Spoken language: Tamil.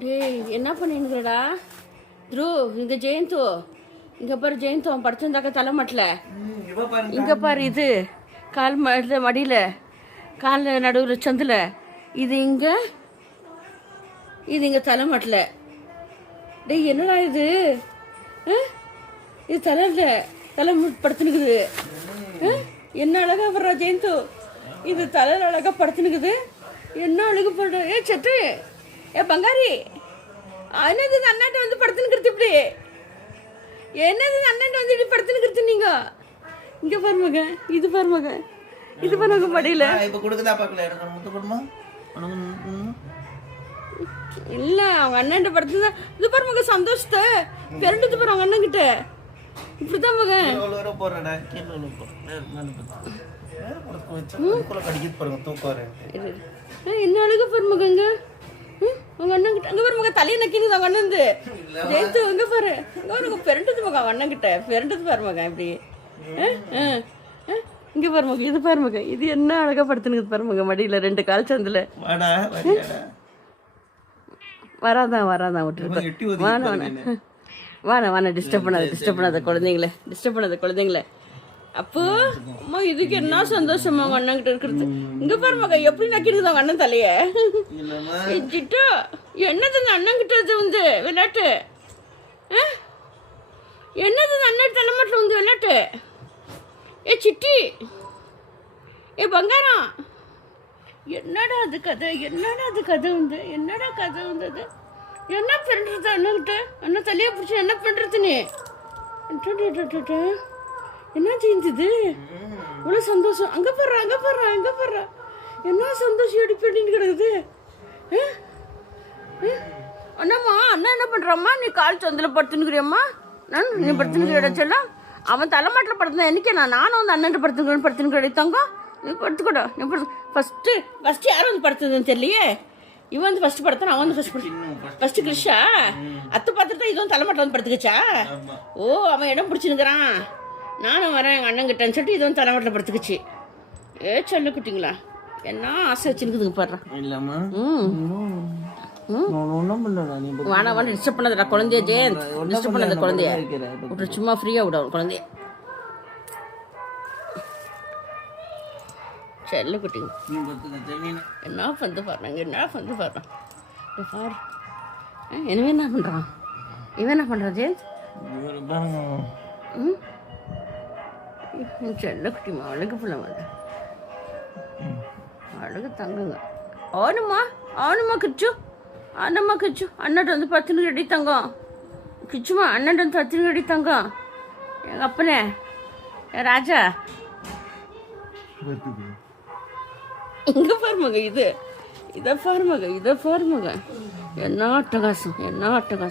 டேய் என்ன பண்ணிருக்கடா த்ரூ? இங்க ஜெயந்து, இங்க பாரு ஜெயந்து அவன் படுத்திருந்தாக்க தலைமட்டில். இங்க பாரு இது கால் மடியில், கால் நடுவில் சந்தில், இது இங்க, இது இங்க தலைமட்டில். டேய் என்னடா இது? இது தலையில் தலை படுத்துனுக்குது. என்ன அழகா வர்றா ஜெயந்து, இது தலையில் அழகா படுத்துனுக்குது. என்ன அழகு படுற ஏ சட்டு, ஏ பங்காரி, என்னது அண்ணாட்ட வந்து படுத்துனுக்கிறது இப்படி? என்னது அண்ணாட்ட வந்து இப்படி படுத்துனுக்கிறது நீங்க? இங்க பாரு மகன், இது பாரு மகன், இது பாரு மகன் மடியில. இப்ப கொடுக்கதா பார்க்கல, எனக்கு முத்து கொடுமா. இல்ல அவங்க அண்ணன் படுத்துதா. இது பாரு மகன் சந்தோஷத்தை பெருண்டுது பாரு அவங்க அண்ணன் கிட்ட. இப்படிதான் மகன் போறடா என்ன அழகு பாரு மகங்க. உங்க அண்ணன் கிட்ட அங்க பாரு மகன், தலையை நக்கினுது அவங்க அண்ணன். ஜெயத்து இங்க பாரு, இங்க பெருண்டுது மகன் அவங்க அண்ணன் கிட்ட, பெருண்டுது பாரு மகன் இப்படி. இங்க பாரு மகன், இது பாரு மகன், இது என்ன அழகா படுத்துனுக்குது பாரு மகன் மடியில, ரெண்டு கால் சந்தில. வராதான் வராதான் விட்டுருக்கேன். வாணா வாணா வாணா, டிஸ்டர்ப் பண்ணாத குழந்தைங்கள, டிஸ்டர்ப் பண்ணாத குழந்தைங்கள. அப்போ அம்மா இதுக்கு என்ன சந்தோஷமா அவங்க அண்ணன் கிட்ட இருக்கிறது. இங்க பாரு மகன் எப்படி நக்கிடுது அவங்க அண்ணன் தலைய. சிட்டு என்னது இந்த அண்ணன் கிட்ட வந்து விளையாட்டு? என்னது இந்த அண்ணன் தலைமட்டில் வந்து விளையாட்டு? ஏ சிட்டி, ஏ பங்காரம், என்னடா அது கதை? என்னடா அது கதை வந்து? என்னடா கதை வந்தது? என்ன பண்ணுறது அண்ணன்கிட்ட? அண்ணன் தலையை பிடிச்சி என்ன பண்ணுறது நீ? என்ன செஞ்சது? இவ்வளோ சந்தோஷம். அங்கே போடுறா, அங்கே போடுறா, அங்கே போடுறா. என்ன சந்தோஷம் எடி பண்ணிட்டு கிடக்குது. அண்ணாம்மா, அண்ணா என்ன பண்ணுறாம்மா? நீ கால் சந்தில் படுத்துனுக்கிறியம்மா? நீ படுத்துனுக்கிற செல்லாம். அவன் தலைமாட்டில் படுத்துனா என்னைக்கே நானும் வந்து அண்ணன் படுத்துக்கிறேன் தங்கம். நீ படுத்துக்கூட, நீ படுத்து. ஃபஸ்ட்டு யாரும் வந்து படுத்துதுன்னு தெரியலையே. இவன் வந்து ஃபஸ்ட்டு படுத்தான், அவன் வந்து ஃபஸ்ட்டு கிருஷா. அத்தை பார்த்துட்டு தான் இதுவும் தலைமாட்டில் வந்து படுத்துக்கிச்சா? ஓ, அவன் இடம் பிடிச்சினுக்கிறான், நானும் வரேன் எங்கள் அண்ணன் கிட்டேன்னு சொல்லிட்டு இதுவும் தலைமாட்டில் படுத்துக்கிச்சு. ஏ சொல்லு குட்டிங்களா, என்ன ஆசை வச்சுருக்குதுங்க பாடுறான். வாணா வாணா, டிஸ்டர்ப் பண்ணாதடா குழந்தைய ஜெயந்த், டிஸ்டர்ப் பண்ணாத குழந்தைய விட்டு, சும்மா ஃப்ரீயாக விடும் குழந்தைய. செல்ல குட்டிங்க என்ன வந்து பாடுறாங்க, என்ன வந்து பாடுறான் பாரு. எனவே என்ன பண்ணுறான் இவன்? என்ன பண்ணுறான் ஜெயந்த்? செல்ல குட்டிமா, அழகு பிள்ளை வேண்டாம், அழகு தங்குங்க. ஆனுமா ஆனுமா கிச்சு, அண்ணம்மா கிச்சு, அண்ணன் வந்து 10 அடி தங்கம். கிச்சுமா அண்ணன் வந்து 10 அடி தங்கம். எங்கள் அப்பனே ராஜா. இங்கே பாரு மகன், இதை பாரு மகன், இதை பாரு மகன். என்ன அட்டகாசம், என்ன அட்டகாசம்.